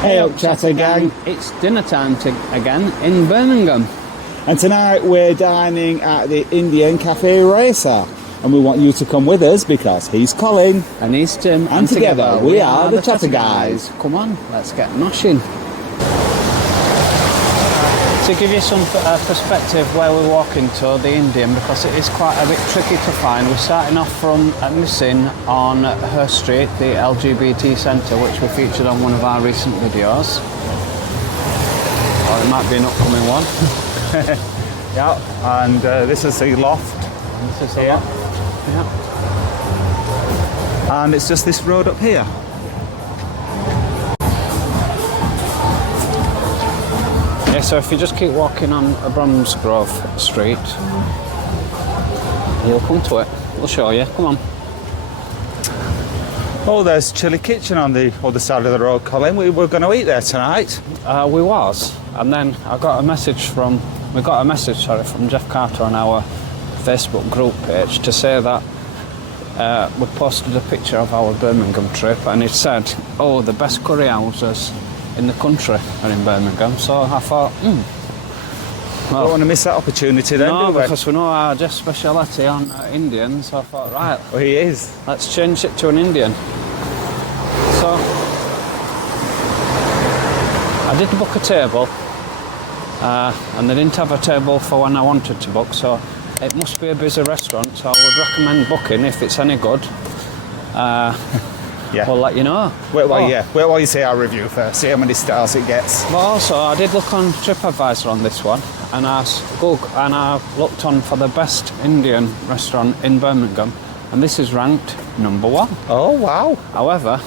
Hey up, Chatter Gang. It's dinner time again in Birmingham. And tonight we're dining at the Indian Cafe Racer. And we want you to come with us because he's Colin. And he's Tim. And together we are the Chatter Guys. Come on, let's get noshing. To give you some perspective where we're walking to the Indian, because it is quite a bit tricky to find. We're starting off from missing on Her Street, the LGBT centre, which we featured on one of our recent videos. Or it might be an upcoming one. Yeah, and this is the loft. And this is the loft. Yeah. And it's just this road up here. Yeah, so if you just keep walking on Brummies Street, you'll come to it. We'll show you. Come on. Oh, there's Chili Kitchen on the other side of the road, Colin. We were going to eat there tonight. We was, and then we got a message from Jeff Carter on our Facebook group page to say that we posted a picture of our Birmingham trip, and it said, "Oh, the best curry houses in the country are in Birmingham." So I thought, well, don't want to miss that opportunity then, no, do we? because we know our Jeff's speciality on Indian, so I thought, right, well, he is. Let's change it to an Indian. So I did book a table, and they didn't have a table for when I wanted to book, so it must be a busy restaurant, so I would recommend booking if it's any good. Yeah. We'll let you know. Wait while you see our review first, see how many stars it gets. But also, I did look on TripAdvisor on this one, and I looked on for the best Indian restaurant in Birmingham, and this is ranked #1. Oh, wow. However,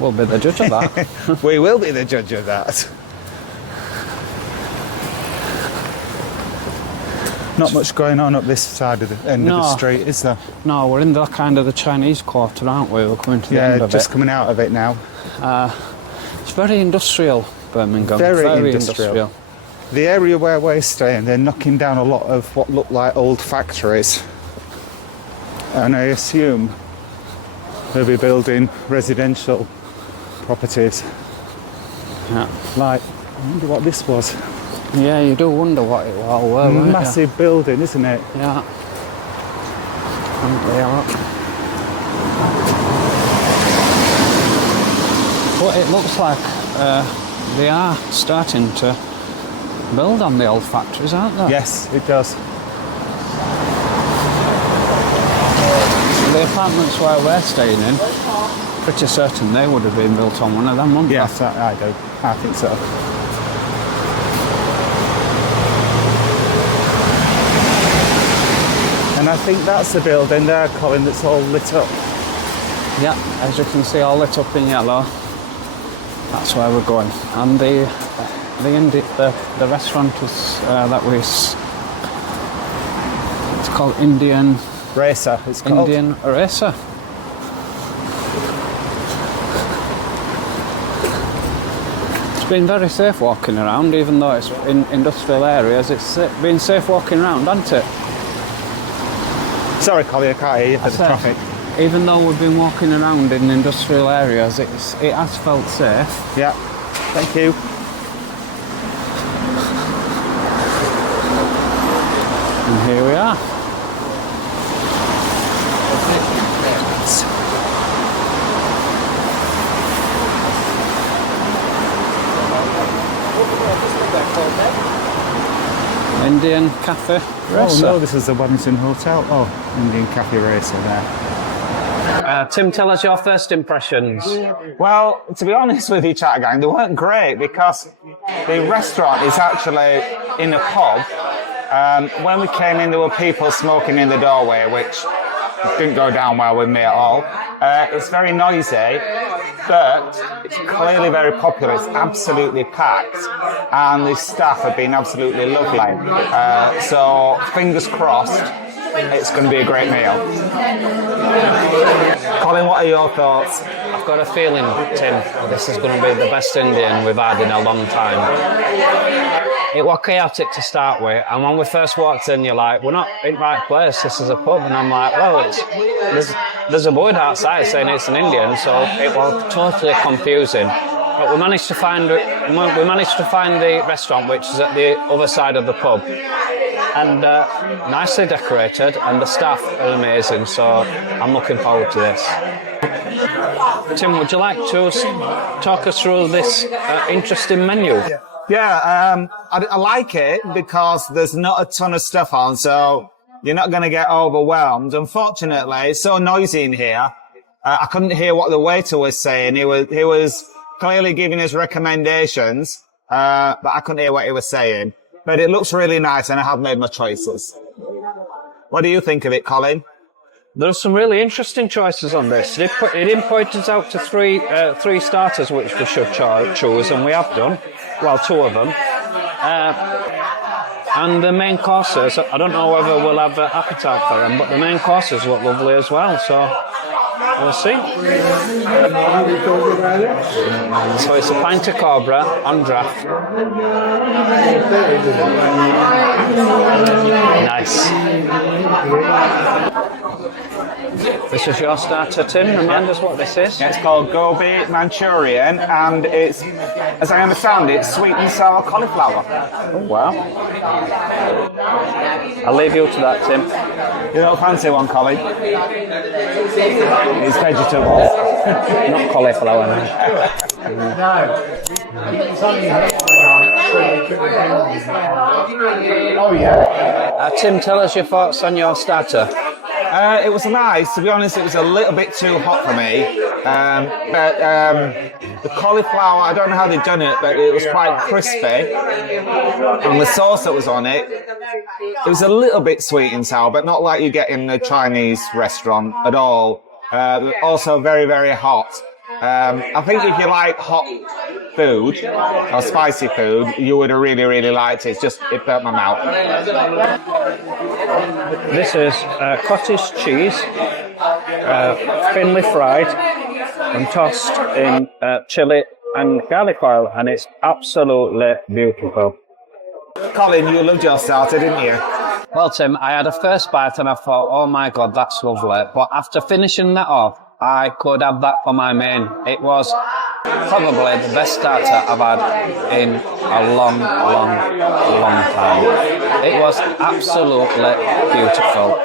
we'll be the judge of that. We will be the judge of that. Not much going on up this side of the end of the street, is there? No, we're in the kind of the Chinese quarter, aren't we? We're coming to the end of it. Yeah, just coming out of it now. It's very industrial, Birmingham. Very industrial. The area where we're staying, they're knocking down a lot of what look like old factories. And I assume they'll be building residential properties. Yeah. Like, I wonder what this was. Yeah, you do wonder what it was. Massive building, isn't it? Yeah. And they are. But it looks like they are starting to build on the old factories, aren't they? Yes, it does. The apartments where we're staying in, pretty certain they would have been built on one of them, wouldn't they? Yes, I do. I think so. And I think that's the building there, Colin, that's all lit up. Yeah, as you can see, all lit up in yellow. That's where we're going. And the restaurant is it's called Indian Racer. It's called Indian Racer. It's been very safe walking around, even though it's in industrial areas. It's been safe walking around, hasn't it? Sorry, Colin, I can't hear you for the traffic. Even though we've been walking around in industrial areas, it has felt safe. Yeah, thank you. And here we are. Indian Cafe Racer. Oh no, this is the Wellington Hotel. Oh, Indian Cafe Racer there. Tim, tell us your first impressions. Well, to be honest with you, Chatter Gang, they weren't great because the restaurant is actually in a pub. When we came in, there were people smoking in the doorway, which didn't go down well with me at all. It's very noisy, but it's clearly very popular. It's absolutely packed, and the staff have been absolutely lovely. So fingers crossed, it's going to be a great meal. Colin, what are your thoughts? I've got a feeling, Tim, this is going to be the best Indian we've had in a long time. It was chaotic to start with, and when we first walked in, you're like, we're not in the right place, this is a pub, and I'm like, well, there's a board outside saying it's an Indian, so it was totally confusing. But we managed to find the restaurant, which is at the other side of the pub, and nicely decorated, and the staff are amazing. So I'm looking forward to this. Tim, would you like to talk us through this interesting menu? Yeah, I like it because there's not a ton of stuff on, so you're not going to get overwhelmed. Unfortunately, it's so noisy in here. I couldn't hear what the waiter was saying. He was clearly giving us recommendations, but I couldn't hear what he was saying. But it looks really nice, and I have made my choices. What do you think of it, Colin? There's some really interesting choices on this. It didn't point us out to three starters which we should choose, and we have done. Well, two of them. And the main courses, I don't know whether we'll have an appetite for them, but the main courses look lovely as well, so we'll see. So it's a pint of Cobra on draft. Nice. This is your starter, Tim. Remind us what this is. It's called Gobi Manchurian, and it's, as I understand it, sweet and sour cauliflower. Oh, wow. I'll leave you to that, Tim. You don't fancy one, Colin? It's vegetables. Not cauliflower, no. Oh yeah. Tim, tell us your thoughts on your starter. It was nice. To be honest, it was a little bit too hot for me. But the cauliflower, I don't know how they've done it, but it was quite crispy. And the sauce that was on it, it was a little bit sweet and sour, but not like you get in a Chinese restaurant at all. Also very, very hot. I think if you like hot food or spicy food, you would have really, really liked it. It burnt my mouth. This is cottage cheese, thinly fried and tossed in chili and garlic oil, and it's absolutely beautiful. Colin, you loved your starter, didn't you? Well, Tim, I had a first bite and I thought, oh my God, that's lovely. But after finishing that off, I could have that for my main. It was probably the best starter I've had in a long, long, long time. It was absolutely beautiful.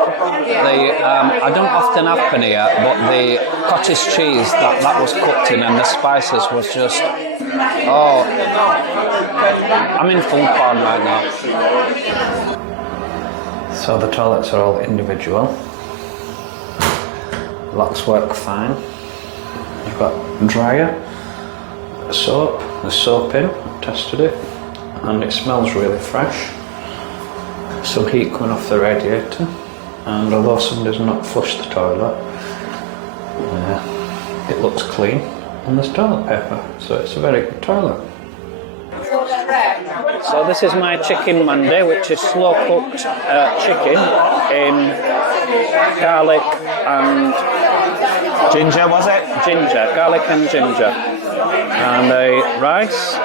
I don't often have paneer, but the cottage cheese that was cooked in and the spices was just, oh, I'm in full form right now. So the toilets are all individual. Locks work fine. You've got dryer, soap, the soap in, tested it, and it smells really fresh. Some heat coming off the radiator, and although somebody's not flushed the toilet, it looks clean, and there's toilet paper, so it's a very good toilet. So this is my chicken mandi, which is slow cooked chicken in garlic and ginger, was it? Ginger, garlic and ginger. And a rice.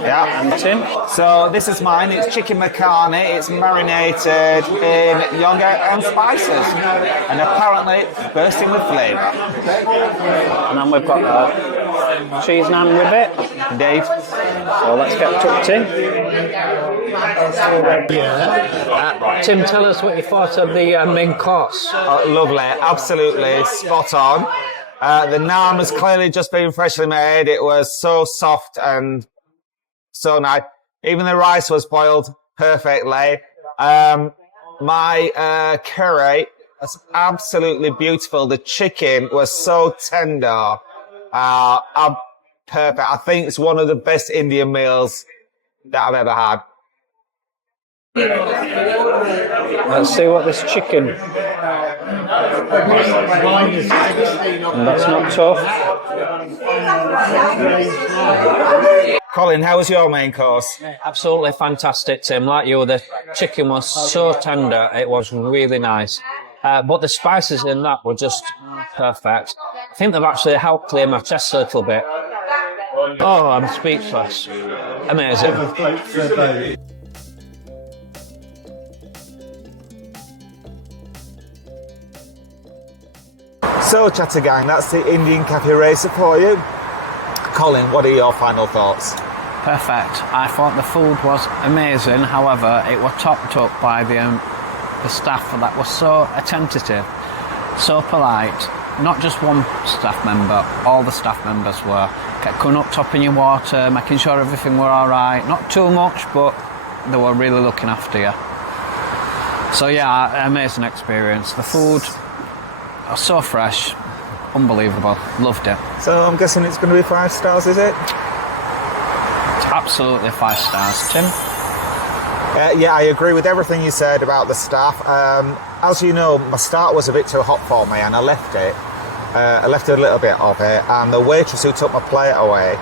Yeah. And Tim. So this is mine. It's chicken macaroni. It's marinated in yogurt and spices, and apparently bursting with flavour. And then we've got a cheese naan with it. Indeed. So let's get tucked in. Tim, tell us what you thought of the main course. Oh, lovely, absolutely spot on. The naan was clearly just been freshly made. It was so soft and so nice. Even the rice was boiled perfectly. My curry was absolutely beautiful. The chicken was so tender. Perfect. I think it's one of the best Indian meals that I've ever had. Let's see what this chicken. And that's not tough. Colin, how was your main course? Absolutely fantastic, Tim. Like you, the chicken was so tender. It was really nice. But the spices in that were just perfect. I think they've actually helped clear my chest a little bit. Oh, I'm speechless. Amazing. So, Chatter Gang, that's the Indian Cafe Racer for you. Colin, what are your final thoughts? Perfect. I thought the food was amazing. However, it was topped up by the staff that was so attentive, so polite. Not just one staff member, all the staff members were. Kept coming up, topping your water, making sure everything were all right. Not too much, but they were really looking after you. So yeah, amazing experience. The food was so fresh, unbelievable. Loved it. So I'm guessing it's going to be 5 stars, is it? Absolutely 5 stars. Tim? Yeah, I agree with everything you said about the staff. As you know, my start was a bit too hot for me, and I left it. I left a little bit of it, and the waitress who took my plate away,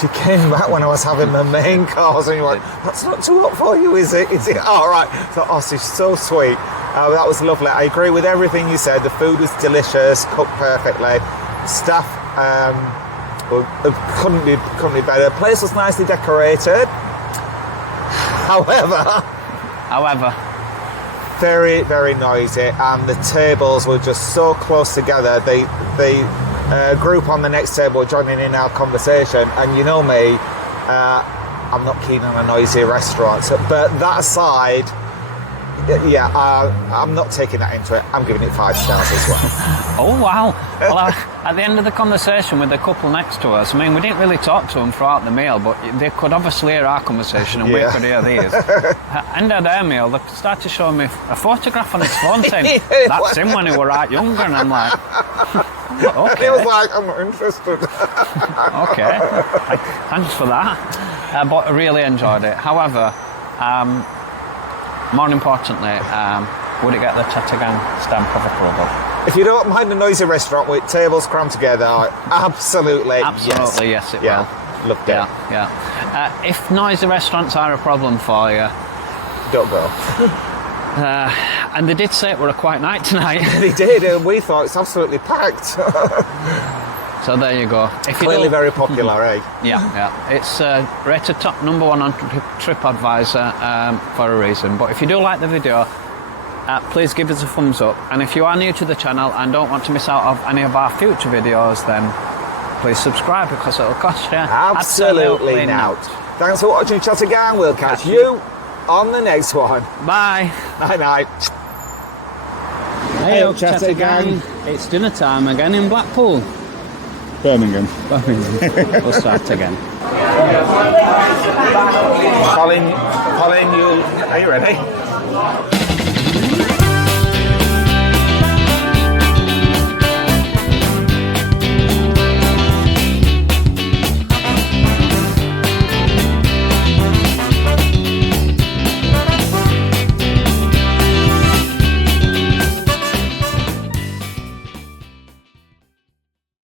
she came back when I was having my main course, and you went, "That's not too hot for you, is it? Is it all right?" So, she's so sweet. That was lovely. I agree with everything you said. The food was delicious, cooked perfectly. Staff couldn't be better. The place was nicely decorated. However, very, very noisy, and the tables were just so close together. The group on the next table were joining in our conversation, and you know me, I'm not keen on a noisy restaurant. So, but that aside, yeah, I'm not taking that into it. I'm giving it 5 stars as well. Oh wow! Well, at the end of the conversation with the couple next to us, I mean, we didn't really talk to them throughout the meal, but they could obviously hear our conversation, and we could hear theirs. End of their meal, they started showing me a photograph on his phone saying, "That's him when he were right younger," and I'm like, "Okay." He was like, "I'm not interested." Okay, thanks for that. But I really enjoyed it. However, more importantly, would it get the Chattergang stamp of approval? If you don't mind a noisy restaurant with tables crammed together, absolutely yes, it will. Loved it. Yeah. If noisy restaurants are a problem for you, don't go. And they did say it were a quiet night tonight. They did, and we thought it's absolutely packed. So there you go. Clearly very popular, eh? Yeah. It's rated top #1 on TripAdvisor for a reason. But if you do like the video, please give us a thumbs up. And if you are new to the channel and don't want to miss out on any of our future videos, then please subscribe, because it'll cost you absolutely nought. Thanks for watching Chattergang. We'll catch you on the next one. Bye. Night. Hey up, Chattergang. It's dinner time again in Blackpool. Birmingham. We'll start again. Colin, are you ready?